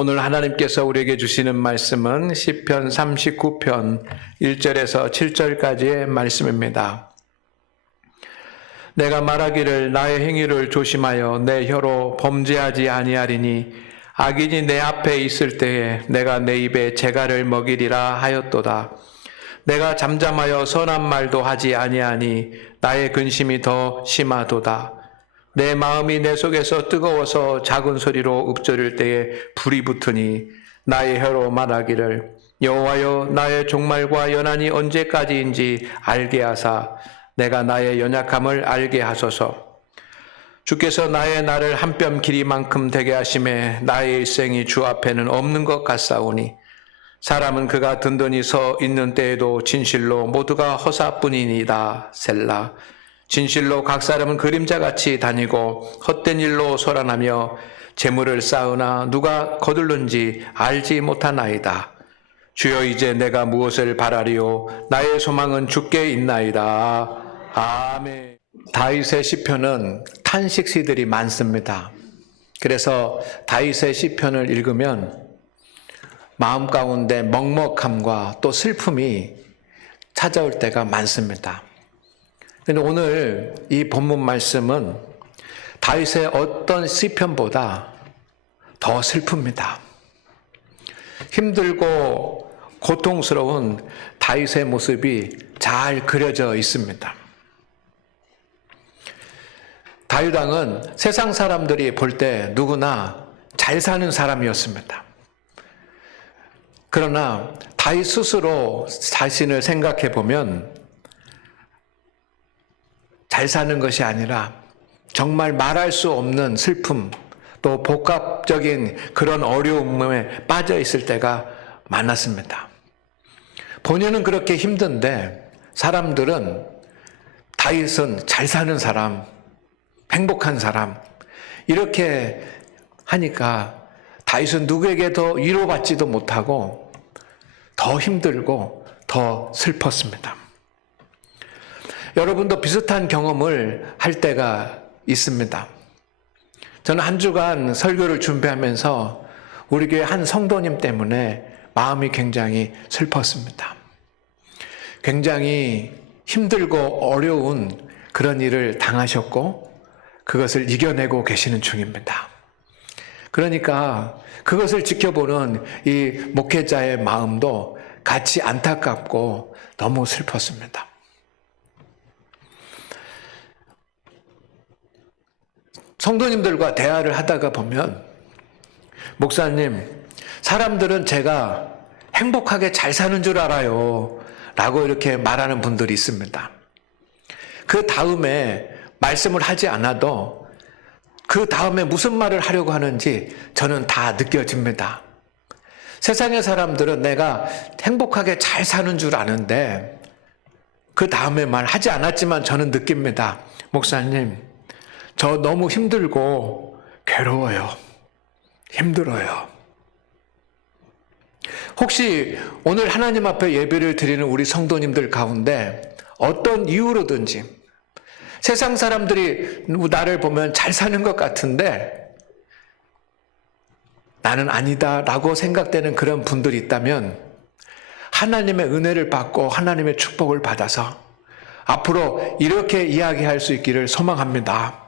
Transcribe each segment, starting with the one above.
오늘 하나님께서 우리에게 주시는 말씀은 시편 39편 1절에서 7절까지의 말씀입니다. 내가 말하기를 나의 행위를 조심하여 내 혀로 범죄하지 아니하리니 악인이 내 앞에 있을 때에 내가 내 입에 재갈을 먹이리라 하였도다. 내가 잠잠하여 선한 말도 하지 아니하니 나의 근심이 더 심하도다. 내 마음이 내 속에서 뜨거워서 작은 소리로 읊조릴 때에 불이 붙으니 나의 혀로 말하기를 여호와여 나의 종말과 연한이 언제까지인지 알게 하사 내가 나의 연약함을 알게 하소서. 주께서 나의 날을 한 뼘 길이만큼 되게 하심에 나의 일생이 주 앞에는 없는 것 같사오니 사람은 그가 든든히 서 있는 때에도 진실로 모두가 허사뿐이니이다. 셀라. 진실로 각 사람은 그림자같이 다니고 헛된 일로 소란하며 재물을 쌓으나 누가 거둘는지 알지 못하나이다. 주여 이제 내가 무엇을 바라리요 나의 소망은 주께 있나이다. 아멘. 다윗의 시편은 탄식시들이 많습니다. 그래서 다윗의 시편을 읽으면 마음 가운데 먹먹함과 또 슬픔이 찾아올 때가 많습니다. 근데 오늘 이 본문 말씀은 다윗의 어떤 시편보다 더 슬픕니다. 힘들고 고통스러운 다윗의 모습이 잘 그려져 있습니다. 다윗 왕은 세상 사람들이 볼 때 누구나 잘 사는 사람이었습니다. 그러나 다윗 스스로 자신을 생각해 보면 잘 사는 것이 아니라 정말 말할 수 없는 슬픔, 또 복합적인 그런 어려움에 빠져 있을 때가 많았습니다. 본인은 그렇게 힘든데 사람들은 다윗은 잘 사는 사람, 행복한 사람 이렇게 하니까 다윗은 누구에게도 위로받지도 못하고 더 힘들고 더 슬펐습니다. 여러분도 비슷한 경험을 할 때가 있습니다. 저는 한 주간 설교를 준비하면서 우리 교회 한 성도님 때문에 마음이 굉장히 슬펐습니다. 굉장히 힘들고 어려운 그런 일을 당하셨고 그것을 이겨내고 계시는 중입니다. 그러니까 그것을 지켜보는 이 목회자의 마음도 같이 안타깝고 너무 슬펐습니다. 성도님들과 대화를 하다가 보면 목사님, 사람들은 제가 행복하게 잘 사는 줄 알아요 라고 이렇게 말하는 분들이 있습니다. 그 다음에 말씀을 하지 않아도 그 다음에 무슨 말을 하려고 하는지 저는 다 느껴집니다. 세상의 사람들은 내가 행복하게 잘 사는 줄 아는데 그 다음에 말하지 않았지만 저는 느낍니다. 목사님, 저 너무 힘들고 괴로워요. 힘들어요. 혹시 오늘 하나님 앞에 예배를 드리는 우리 성도님들 가운데 어떤 이유로든지 세상 사람들이 나를 보면 잘 사는 것 같은데 나는 아니다라고 생각되는 그런 분들이 있다면 하나님의 은혜를 받고 하나님의 축복을 받아서 앞으로 이렇게 이야기할 수 있기를 소망합니다.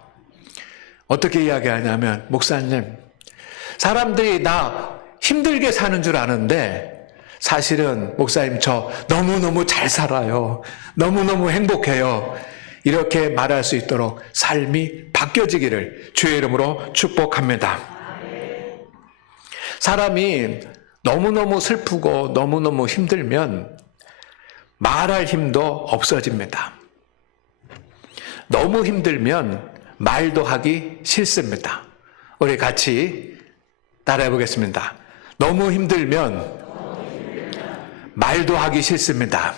어떻게 이야기하냐면 목사님, 사람들이 나 힘들게 사는 줄 아는데 사실은 목사님 저 너무너무 잘 살아요. 너무너무 행복해요. 이렇게 말할 수 있도록 삶이 바뀌어지기를 주의 이름으로 축복합니다. 사람이 너무너무 슬프고 너무너무 힘들면 말할 힘도 없어집니다. 너무 힘들면 말도 하기 싫습니다. 우리 같이 따라해 보겠습니다. 너무 힘들면 말도 하기 싫습니다.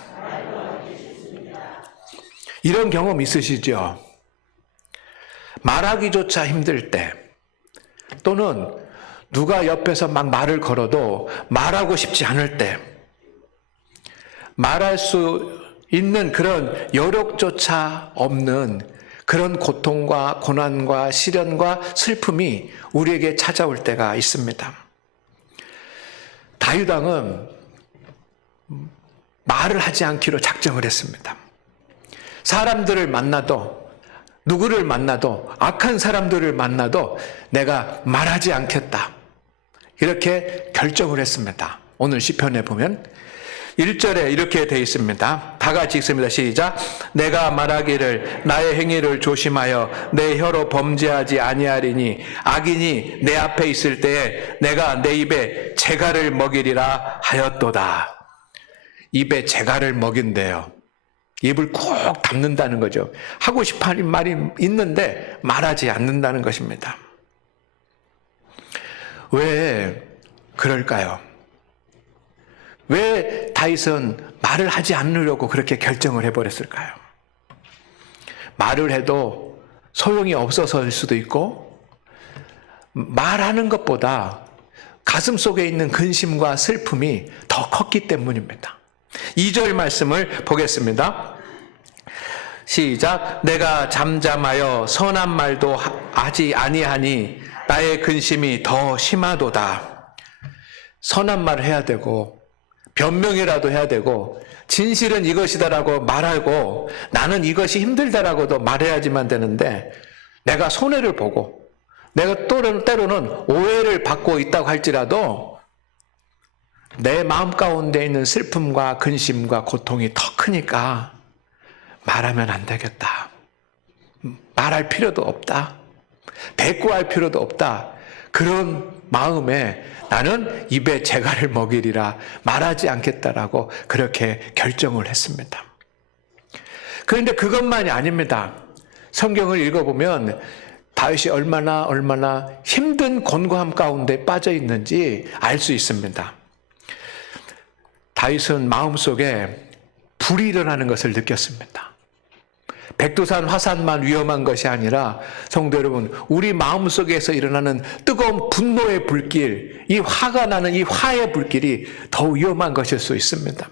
이런 경험 있으시죠? 말하기조차 힘들 때 또는 누가 옆에서 막 말을 걸어도 말하고 싶지 않을 때 말할 수 있는 그런 여력조차 없는 그런 고통과 고난과 시련과 슬픔이 우리에게 찾아올 때가 있습니다. 다윗 왕은 말을 하지 않기로 작정을 했습니다. 사람들을 만나도, 누구를 만나도, 악한 사람들을 만나도 내가 말하지 않겠다, 이렇게 결정을 했습니다. 오늘 시편에 보면 1절에 이렇게 되어 있습니다. 다 같이 읽습니다. 시작. 내가 말하기를 나의 행위를 조심하여 내 혀로 범죄하지 아니하리니 악인이 내 앞에 있을 때에 내가 내 입에 재갈을 먹이리라 하였도다. 입에 재갈을 먹인대요. 입을 꼭 닫는다는 거죠. 하고 싶어 하는 말이 있는데 말하지 않는다는 것입니다. 왜 그럴까요? 왜 다윗은 말을 하지 않으려고 그렇게 결정을 해버렸을까요? 말을 해도 소용이 없어서일 수도 있고, 말하는 것보다 가슴 속에 있는 근심과 슬픔이 더 컸기 때문입니다. 2절 말씀을 보겠습니다. 시작. 내가 잠잠하여 선한 말도 하지 아니하니 나의 근심이 더 심하도다. 선한 말을 해야 되고 변명이라도 해야 되고 진실은 이것이다라고 말하고 나는 이것이 힘들다라고도 말해야지만 되는데, 내가 손해를 보고 내가 때로는 오해를 받고 있다고 할지라도 내 마음 가운데 있는 슬픔과 근심과 고통이 더 크니까 말하면 안 되겠다, 말할 필요도 없다, 대꾸할 필요도 없다, 그런 마음에 나는 입에 재갈을 먹이리라, 말하지 않겠다라고 그렇게 결정을 했습니다. 그런데 그것만이 아닙니다. 성경을 읽어보면 다윗이 얼마나 힘든 곤고함 가운데 빠져 있는지 알 수 있습니다. 다윗은 마음속에 불이 일어나는 것을 느꼈습니다. 백두산 화산만 위험한 것이 아니라 성도 여러분, 우리 마음속에서 일어나는 뜨거운 분노의 불길, 이 화가 나는 이 화의 불길이 더 위험한 것일 수 있습니다.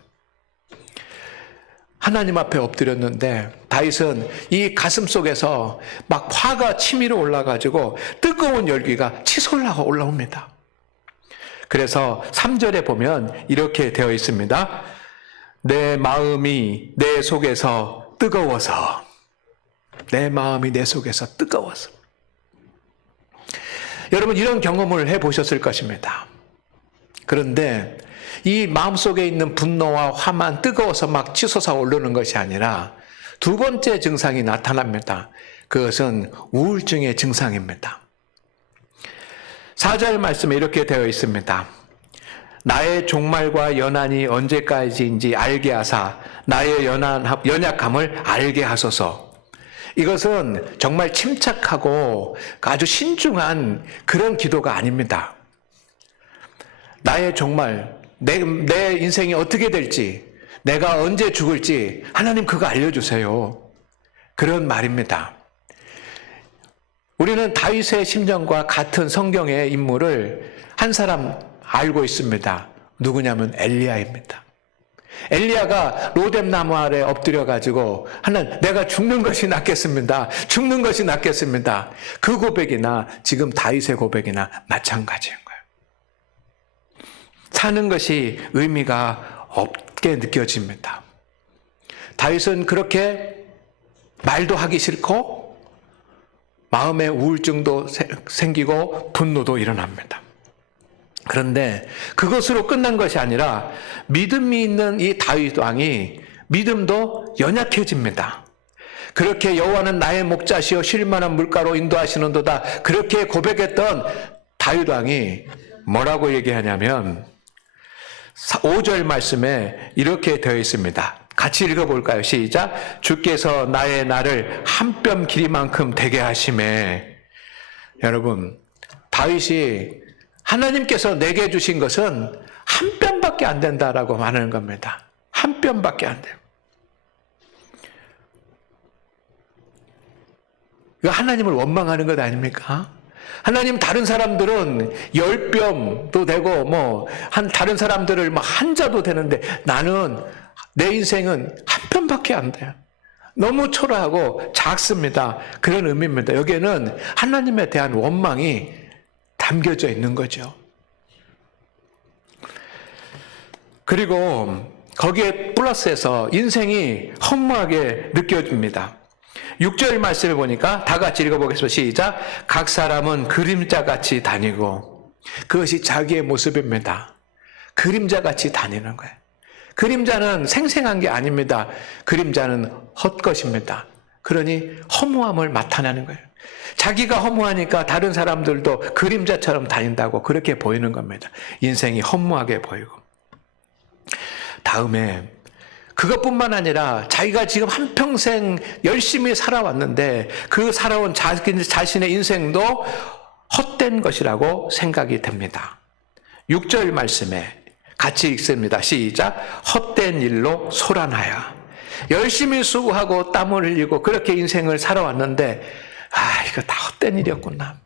하나님 앞에 엎드렸는데 다윗은 이 가슴 속에서 막 화가 치밀어 올라가지고 뜨거운 열기가 치솟아 올라옵니다. 그래서 3절에 보면 이렇게 되어 있습니다. 내 마음이 내 속에서 뜨거워서, 내 마음이 내 속에서 뜨거워서. 여러분, 이런 경험을 해보셨을 것입니다. 그런데 이 마음속에 있는 분노와 화만 뜨거워서 막 치솟아 오르는 것이 아니라 두 번째 증상이 나타납니다. 그것은 우울증의 증상입니다. 4절 말씀에 이렇게 되어 있습니다. 나의 종말과 연한이 언제까지인지 알게 하사 나의 연약함을 알게 하소서. 이것은 정말 침착하고 아주 신중한 그런 기도가 아닙니다. 나의 종말, 내 인생이 어떻게 될지, 내가 언제 죽을지 하나님 그거 알려주세요, 그런 말입니다. 우리는 다윗의 심정과 같은 성경의 인물을 한 사람 알고 있습니다. 누구냐면 엘리야입니다. 엘리야가 로뎀나무 아래 엎드려가지고 하나님, 내가 죽는 것이 낫겠습니다, 죽는 것이 낫겠습니다. 그 고백이나 지금 다윗의 고백이나 마찬가지인 거예요. 사는 것이 의미가 없게 느껴집니다. 다윗은 그렇게 말도 하기 싫고 마음에 우울증도 생기고 분노도 일어납니다. 그런데 그것으로 끝난 것이 아니라 믿음이 있는 이 다윗 왕이 믿음도 연약해집니다. 그렇게 여호와는 나의 목자시여 쉴 만한 물가로 인도하시는도다, 그렇게 고백했던 다윗 왕이 뭐라고 얘기하냐면 5절 말씀에 이렇게 되어 있습니다. 같이 읽어볼까요? 시작. 주께서 나의 날을 한 뼘 길이만큼 되게 하심에. 여러분, 다윗이 하나님께서 내게 주신 것은 한 뼘밖에 안 된다라고 말하는 겁니다. 한 뼘밖에 안 돼요. 이거 하나님을 원망하는 것 아닙니까? 하나님, 다른 사람들은 10뼘도 되고 다른 사람들을 한 자도 되는데 나는, 내 인생은 한 뼘밖에 안 돼요. 너무 초라하고 작습니다. 그런 의미입니다. 여기에는 하나님에 대한 원망이 담겨져 있는 거죠. 그리고 거기에 플러스해서 인생이 허무하게 느껴집니다. 6절 말씀을 보니까 다 같이 읽어보겠습니다. 시작. 각 사람은 그림자같이 다니고, 그것이 자기의 모습입니다. 그림자같이 다니는 거예요. 그림자는 생생한 게 아닙니다. 그림자는 헛것입니다. 그러니 허무함을 나타내는 거예요. 자기가 허무하니까 다른 사람들도 그림자처럼 다닌다고 그렇게 보이는 겁니다. 인생이 허무하게 보이고. 다음에 그것뿐만 아니라 자기가 지금 한평생 열심히 살아왔는데 그 살아온 자신의 인생도 헛된 것이라고 생각이 됩니다. 6절 말씀에 같이 읽습니다. 시작. 헛된 일로 소란하여. 열심히 수고하고 땀을 흘리고 그렇게 인생을 살아왔는데 이거 다 헛된 일이었구나.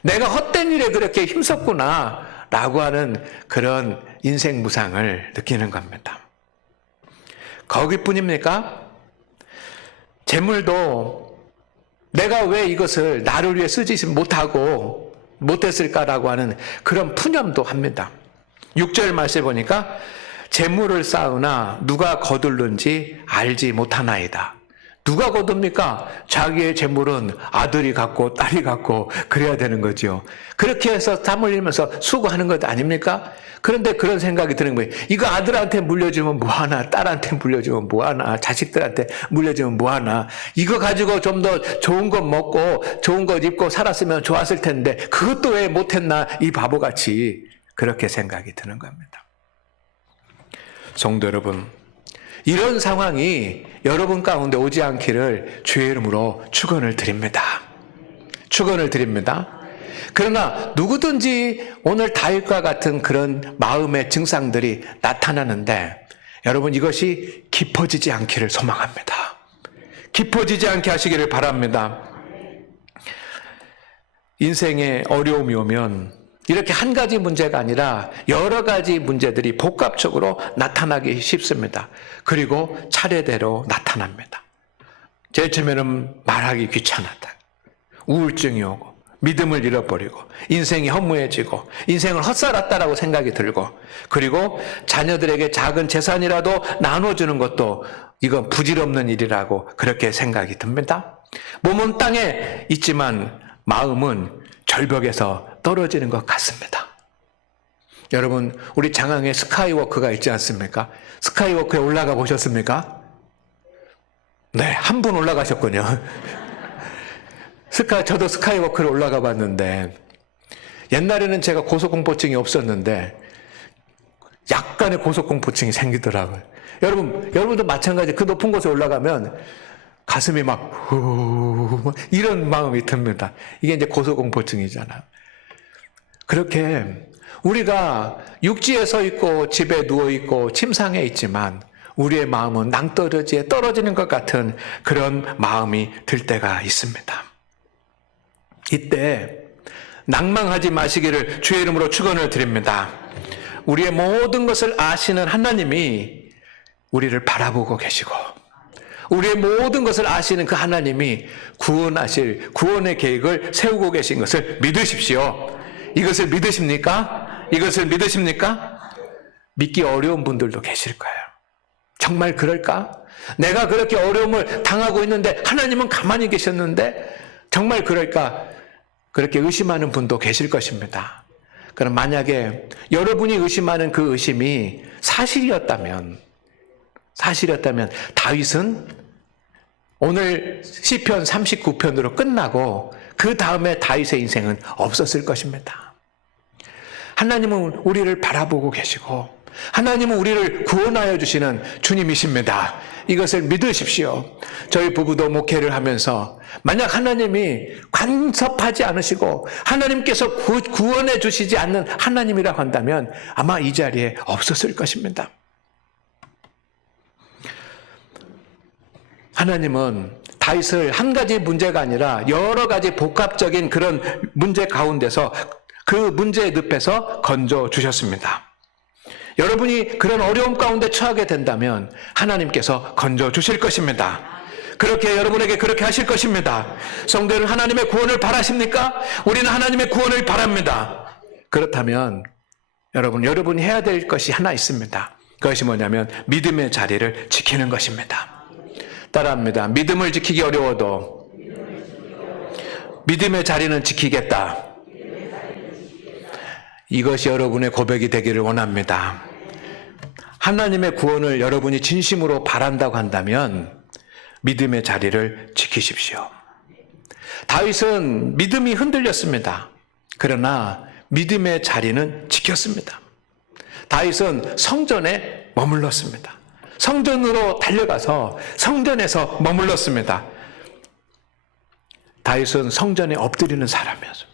내가 헛된 일에 그렇게 힘썼구나 라고 하는 그런 인생 무상을 느끼는 겁니다. 거기뿐입니까? 재물도 내가 왜 이것을 나를 위해 쓰지 못했을까라고 하는 그런 푸념도 합니다. 6절 말씀에 보니까 재물을 쌓으나 누가 거둘는지 알지 못하나이다. 누가 거둡니까? 자기의 재물은 아들이 갖고 딸이 갖고 그래야 되는 거죠. 그렇게 해서 땀 흘리면서 수고하는 것 아닙니까? 그런데 그런 생각이 드는 거예요. 이거 아들한테 물려주면 뭐하나, 딸한테 물려주면 뭐하나, 자식들한테 물려주면 뭐하나, 이거 가지고 좀 더 좋은 것 먹고 좋은 것 입고 살았으면 좋았을 텐데 그것도 왜 못했나, 이 바보같이 그렇게 생각이 드는 겁니다. 성도 여러분, 이런 상황이 여러분 가운데 오지 않기를 주의 이름으로 축원을 드립니다. 축원을 드립니다. 그러나 누구든지 오늘 다윗과 같은 그런 마음의 증상들이 나타나는데 여러분 이것이 깊어지지 않기를 소망합니다. 깊어지지 않게 하시기를 바랍니다. 인생에 어려움이 오면 이렇게 한 가지 문제가 아니라 여러 가지 문제들이 복합적으로 나타나기 쉽습니다. 그리고 차례대로 나타납니다. 제일 처음에는 말하기 귀찮았다. 우울증이 오고 믿음을 잃어버리고 인생이 허무해지고 인생을 헛살았다라고 생각이 들고 그리고 자녀들에게 작은 재산이라도 나눠주는 것도 이건 부질없는 일이라고 그렇게 생각이 듭니다. 몸은 땅에 있지만 마음은 절벽에서 떨어지는 것 같습니다. 여러분, 우리 장항에 스카이워크가 있지 않습니까? 스카이워크에 올라가 보셨습니까? 네, 한 분 올라가셨군요. 저도 스카이워크를 올라가 봤는데 옛날에는 제가 고소공포증이 없었는데 약간의 고소공포증이 생기더라고요. 여러분도 마찬가지. 그 높은 곳에 올라가면 가슴이 막 이런 마음이 듭니다. 이게 이제 고소공포증이잖아요. 그렇게 우리가 육지에 서 있고 집에 누워 있고 침상에 있지만 우리의 마음은 낭떠러지에 떨어지는 것 같은 그런 마음이 들 때가 있습니다. 이때 낭망하지 마시기를 주의 이름으로 축원을 드립니다. 우리의 모든 것을 아시는 하나님이 우리를 바라보고 계시고 우리의 모든 것을 아시는 그 하나님이 구원하실 구원의 계획을 세우고 계신 것을 믿으십시오. 이것을 믿으십니까? 이것을 믿으십니까? 믿기 어려운 분들도 계실 거예요. 정말 그럴까? 내가 그렇게 어려움을 당하고 있는데 하나님은 가만히 계셨는데 정말 그럴까? 그렇게 의심하는 분도 계실 것입니다. 그럼 만약에 여러분이 의심하는 그 의심이 사실이었다면 다윗은 오늘 시편 39편으로 끝나고 그 다음에 다윗의 인생은 없었을 것입니다. 하나님은 우리를 바라보고 계시고 하나님은 우리를 구원하여 주시는 주님이십니다. 이것을 믿으십시오. 저희 부부도 목회를 하면서 만약 하나님이 간섭하지 않으시고 하나님께서 구원해 주시지 않는 하나님이라고 한다면 아마 이 자리에 없었을 것입니다. 하나님은 다윗을 한 가지 문제가 아니라 여러 가지 복합적인 그런 문제 가운데서 그 문제의 늪에서 건져 주셨습니다. 여러분이 그런 어려움 가운데 처하게 된다면 하나님께서 건져 주실 것입니다. 그렇게 여러분에게 그렇게 하실 것입니다. 성도는 하나님의 구원을 바라십니까? 우리는 하나님의 구원을 바랍니다. 그렇다면 여러분이 해야 될 것이 하나 있습니다. 그것이 뭐냐면 믿음의 자리를 지키는 것입니다. 따라합니다. 믿음을 지키기 어려워도 믿음의 자리는 지키겠다. 이것이 여러분의 고백이 되기를 원합니다. 하나님의 구원을 여러분이 진심으로 바란다고 한다면 믿음의 자리를 지키십시오. 다윗은 믿음이 흔들렸습니다. 그러나 믿음의 자리는 지켰습니다. 다윗은 성전에 머물렀습니다. 성전으로 달려가서 성전에서 머물렀습니다. 다윗은 성전에 엎드리는 사람이었습니다.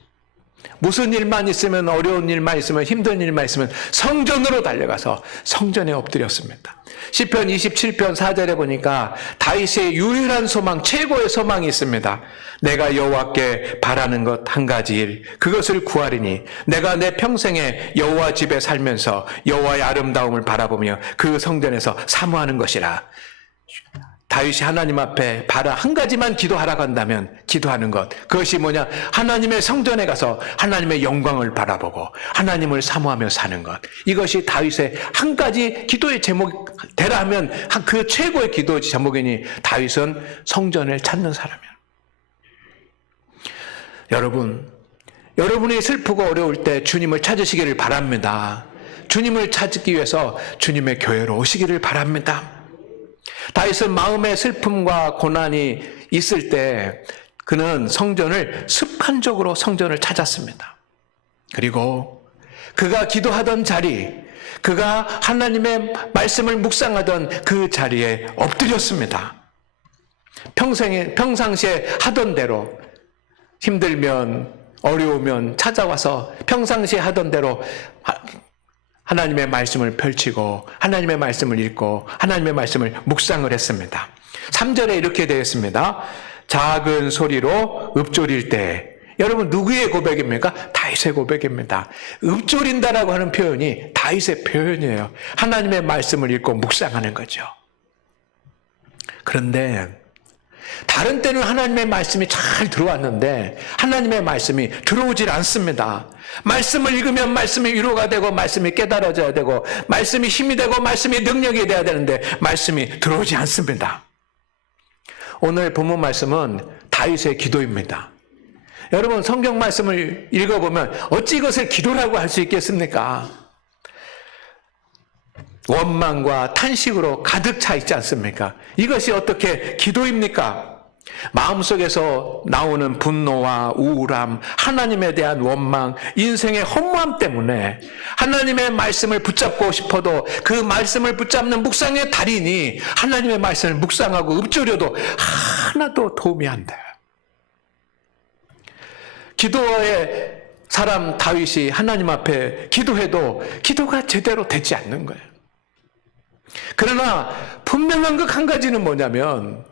무슨 일만 있으면, 어려운 일만 있으면, 힘든 일만 있으면 성전으로 달려가서 성전에 엎드렸습니다. 시편 27편 4절에 보니까 다윗의 유일한 소망, 최고의 소망이 있습니다. 내가 여호와께 바라는 것 한 가지 일, 그것을 구하리니 내가 내 평생에 여호와 집에 살면서 여호와의 아름다움을 바라보며 그 성전에서 사모하는 것이라. 다윗이 하나님 앞에 한 가지만 기도하라고 한다면 기도하는 것, 그것이 뭐냐? 하나님의 성전에 가서 하나님의 영광을 바라보고 하나님을 사모하며 사는 것. 이것이 다윗의 한 가지 기도의 제목 되라 하면 그 최고의 기도 제목이니 다윗은 성전을 찾는 사람이야. 여러분이 슬프고 어려울 때 주님을 찾으시기를 바랍니다. 주님을 찾기 위해서 주님의 교회로 오시기를 바랍니다. 다윗은 마음의 슬픔과 고난이 있을 때 그는 습관적으로 성전을 찾았습니다. 그리고 그가 기도하던 자리, 그가 하나님의 말씀을 묵상하던 그 자리에 엎드렸습니다. 평상시에 하던 대로 힘들면 어려우면 찾아와서 평상시에 하던 대로 하나님의 말씀을 펼치고 하나님의 말씀을 읽고 하나님의 말씀을 묵상을 했습니다. 3절에 이렇게 되어 있습니다. 작은 소리로 읊조릴 때. 여러분 누구의 고백입니까? 다윗의 고백입니다. 읊조린다라고 하는 표현이 다윗의 표현이에요. 하나님의 말씀을 읽고 묵상하는 거죠. 그런데 다른 때는 하나님의 말씀이 잘 들어왔는데 하나님의 말씀이 들어오질 않습니다. 말씀을 읽으면 말씀이 위로가 되고 말씀이 깨달아져야 되고 말씀이 힘이 되고 말씀이 능력이 돼야 되는데 말씀이 들어오지 않습니다. 오늘 본문 말씀은 다윗의 기도입니다. 여러분 성경 말씀을 읽어보면 어찌 이것을 기도라고 할 수 있겠습니까? 원망과 탄식으로 가득 차 있지 않습니까? 이것이 어떻게 기도입니까? 마음속에서 나오는 분노와 우울함, 하나님에 대한 원망, 인생의 허무함 때문에 하나님의 말씀을 붙잡고 싶어도 그 말씀을 붙잡는 묵상의 달인이 하나님의 말씀을 묵상하고 읊조려도 하나도 도움이 안 돼요. 기도의 사람 다윗이 하나님 앞에 기도해도 기도가 제대로 되지 않는 거예요. 그러나 분명한 것 한 가지는 뭐냐면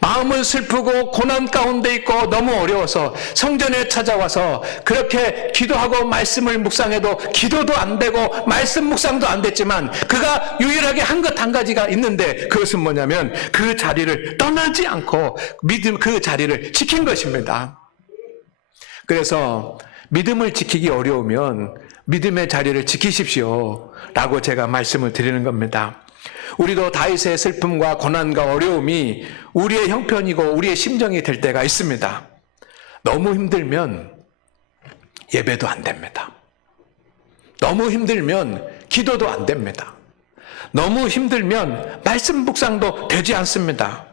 마음은 슬프고 고난 가운데 있고 너무 어려워서 성전에 찾아와서 그렇게 기도하고 말씀을 묵상해도 기도도 안 되고 말씀 묵상도 안 됐지만 그가 유일하게 한 것 한 가지가 있는데 그것은 뭐냐면 그 자리를 떠나지 않고 그 자리를 지킨 것입니다. 그래서 믿음을 지키기 어려우면 믿음의 자리를 지키십시오 라고 제가 말씀을 드리는 겁니다. 우리도 다윗의 슬픔과 고난과 어려움이 우리의 형편이고 우리의 심정이 될 때가 있습니다. 너무 힘들면 예배도 안 됩니다. 너무 힘들면 기도도 안 됩니다. 너무 힘들면 말씀 묵상도 되지 않습니다.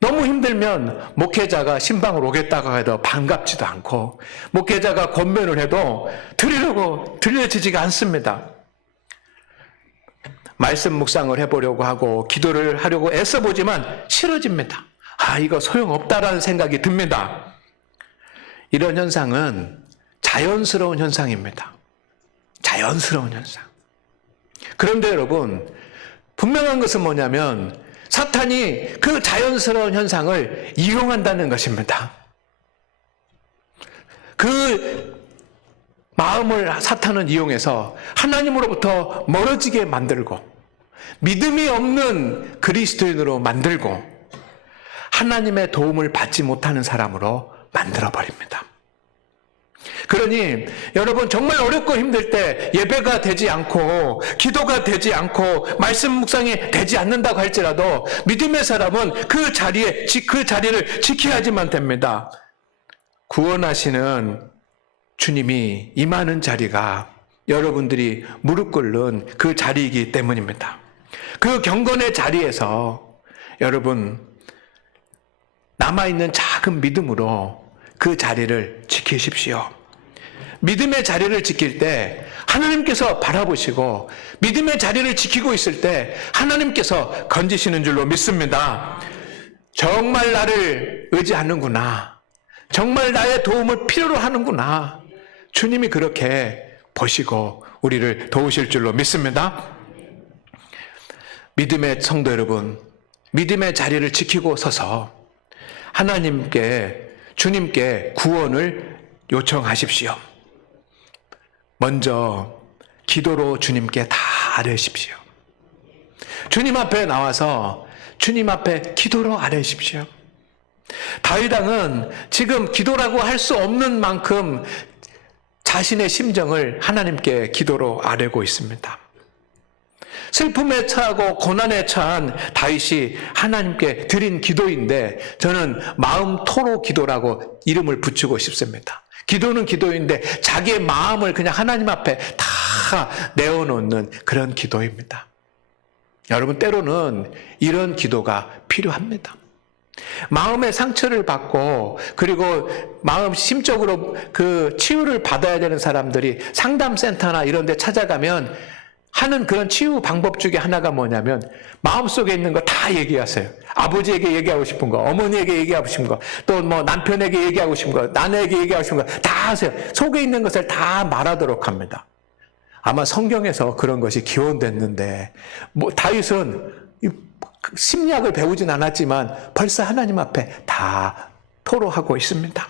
너무 힘들면 목회자가 신방을 오겠다고 해도 반갑지도 않고 목회자가 권면을 해도 들려지지가 않습니다. 말씀 묵상을 해보려고 하고 기도를 하려고 애써보지만 싫어집니다. 이거 소용없다라는 생각이 듭니다. 이런 현상은 자연스러운 현상입니다. 자연스러운 현상. 그런데 여러분 분명한 것은 뭐냐면 사탄이 그 자연스러운 현상을 이용한다는 것입니다. 그 마음을 사탄은 이용해서 하나님으로부터 멀어지게 만들고 믿음이 없는 그리스도인으로 만들고 하나님의 도움을 받지 못하는 사람으로 만들어버립니다. 그러니 여러분 정말 어렵고 힘들 때 예배가 되지 않고 기도가 되지 않고 말씀 묵상이 되지 않는다고 할지라도 믿음의 사람은 그 자리를 지켜야지만 됩니다. 구원하시는 주님이 임하는 자리가 여러분들이 무릎 꿇는 그 자리이기 때문입니다. 그 경건의 자리에서 여러분 남아있는 작은 믿음으로 그 자리를 지키십시오. 믿음의 자리를 지킬 때 하나님께서 바라보시고 믿음의 자리를 지키고 있을 때 하나님께서 건지시는 줄로 믿습니다. 정말 나를 의지하는구나. 정말 나의 도움을 필요로 하는구나. 주님이 그렇게 보시고 우리를 도우실 줄로 믿습니다. 믿음의 성도 여러분, 믿음의 자리를 지키고 서서 주님께 구원을 요청하십시오. 먼저 기도로 주님께 다 아뢰십시오. 주님 앞에 나와서 주님 앞에 기도로 아뢰십시오. 다윗 왕은 지금 기도라고 할 수 없는 만큼 자신의 심정을 하나님께 기도로 아뢰고 있습니다. 슬픔에 처하고 고난에 처한 다윗이 하나님께 드린 기도인데 저는 마음 토로 기도라고 이름을 붙이고 싶습니다. 기도는 기도인데 자기의 마음을 그냥 하나님 앞에 다 내어놓는 그런 기도입니다. 여러분 때로는 이런 기도가 필요합니다. 마음의 상처를 받고 그리고 마음 심적으로 그 치유를 받아야 되는 사람들이 상담센터나 이런 데 찾아가면 하는 그런 치유 방법 중에 하나가 뭐냐면 마음속에 있는 거 다 얘기하세요. 아버지에게 얘기하고 싶은 거, 어머니에게 얘기하고 싶은 거, 또 뭐 남편에게 얘기하고 싶은 거, 아내에게 얘기하고 싶은 거 다 하세요. 속에 있는 것을 다 말하도록 합니다. 아마 성경에서 그런 것이 기원됐는데 다윗은 심리학을 배우진 않았지만 벌써 하나님 앞에 다 토로하고 있습니다.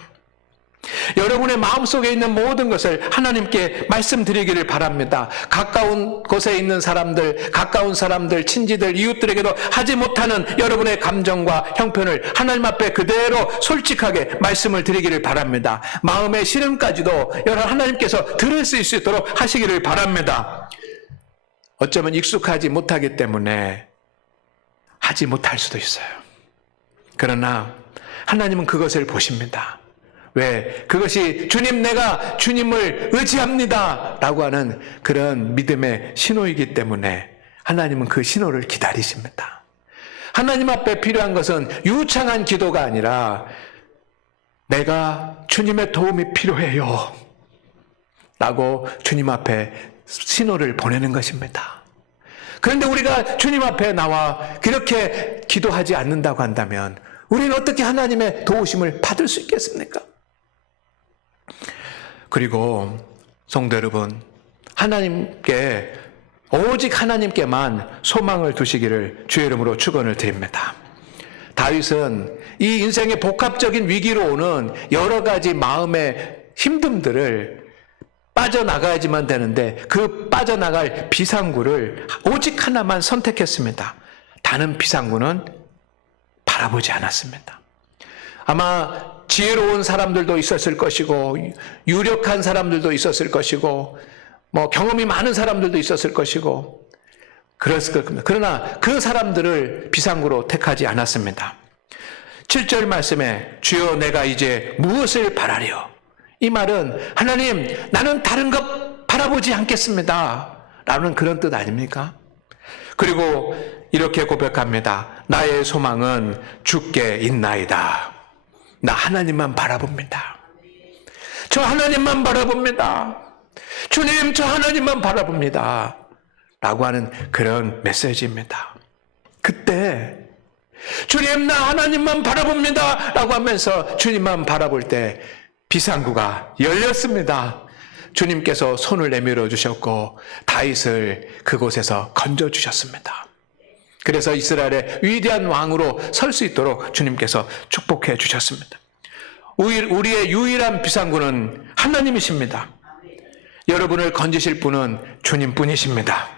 여러분의 마음속에 있는 모든 것을 하나님께 말씀드리기를 바랍니다. 가까운 곳에 있는 사람들, 가까운 사람들, 친지들, 이웃들에게도 하지 못하는 여러분의 감정과 형편을 하나님 앞에 그대로 솔직하게 말씀을 드리기를 바랍니다. 마음의 시름까지도 하나님께서 들을 수 있도록 하시기를 바랍니다. 어쩌면 익숙하지 못하기 때문에 하지 못할 수도 있어요. 그러나 하나님은 그것을 보십니다. 왜? 그것이 주님, 내가 주님을 의지합니다 라고 하는 그런 믿음의 신호이기 때문에 하나님은 그 신호를 기다리십니다. 하나님 앞에 필요한 것은 유창한 기도가 아니라 내가 주님의 도움이 필요해요 라고 주님 앞에 신호를 보내는 것입니다. 그런데 우리가 주님 앞에 나와 그렇게 기도하지 않는다고 한다면 우리는 어떻게 하나님의 도우심을 받을 수 있겠습니까? 그리고 성도 여러분, 오직 하나님께만 소망을 두시기를 주의 이름으로 축원을 드립니다. 다윗은 이 인생의 복합적인 위기로 오는 여러 가지 마음의 힘듦들을 빠져나가야지만 되는데 그 빠져나갈 비상구를 오직 하나만 선택했습니다. 다른 비상구는 바라보지 않았습니다. 아마 지혜로운 사람들도 있었을 것이고 유력한 사람들도 있었을 것이고 경험이 많은 사람들도 있었을 것이고 그랬을 겁니다. 그러나 그 사람들을 비상구로 택하지 않았습니다. 7절 말씀에 주여 내가 이제 무엇을 바라려? 이 말은 하나님 나는 다른 것 바라보지 않겠습니다 라는 그런 뜻 아닙니까? 그리고 이렇게 고백합니다. 나의 소망은 주께 있나이다. 나 하나님만 바라봅니다. 저 하나님만 바라봅니다. 주님 저 하나님만 바라봅니다 라고 하는 그런 메시지입니다. 그때 주님 나 하나님만 바라봅니다 라고 하면서 주님만 바라볼 때 비상구가 열렸습니다. 주님께서 손을 내밀어 주셨고 다윗을 그곳에서 건져주셨습니다. 그래서 이스라엘의 위대한 왕으로 설 수 있도록 주님께서 축복해 주셨습니다. 우리의 유일한 비상구는 하나님이십니다. 여러분을 건지실 분은 주님뿐이십니다.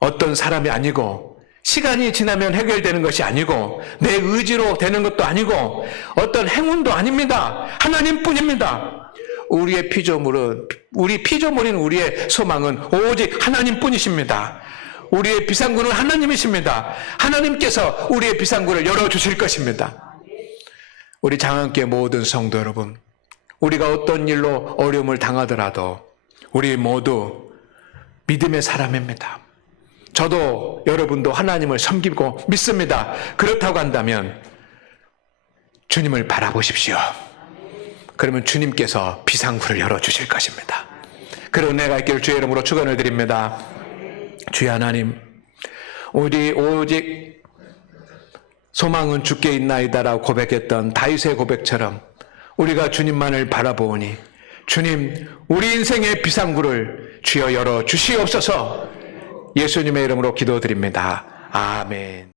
어떤 사람이 아니고 시간이 지나면 해결되는 것이 아니고 내 의지로 되는 것도 아니고 어떤 행운도 아닙니다. 하나님뿐입니다. 우리 피조물인 우리의 소망은 오직 하나님뿐이십니다. 우리의 비상구는 하나님이십니다. 하나님께서 우리의 비상구를 열어주실 것입니다. 우리 장안교회 모든 성도 여러분, 우리가 어떤 일로 어려움을 당하더라도 우리 모두 믿음의 사람입니다. 저도 여러분도 하나님을 섬기고 믿습니다. 그렇다고 한다면 주님을 바라보십시오. 그러면 주님께서 비상구를 열어주실 것입니다. 그런 은혜가 있기를 주의 이름으로 축원을 드립니다. 주의 하나님, 우리 오직 소망은 주께 있나이다라고 고백했던 다윗의 고백처럼 우리가 주님만을 바라보니 주님, 우리 인생의 비상구를 주여 열어주시옵소서. 예수님의 이름으로 기도드립니다. 아멘.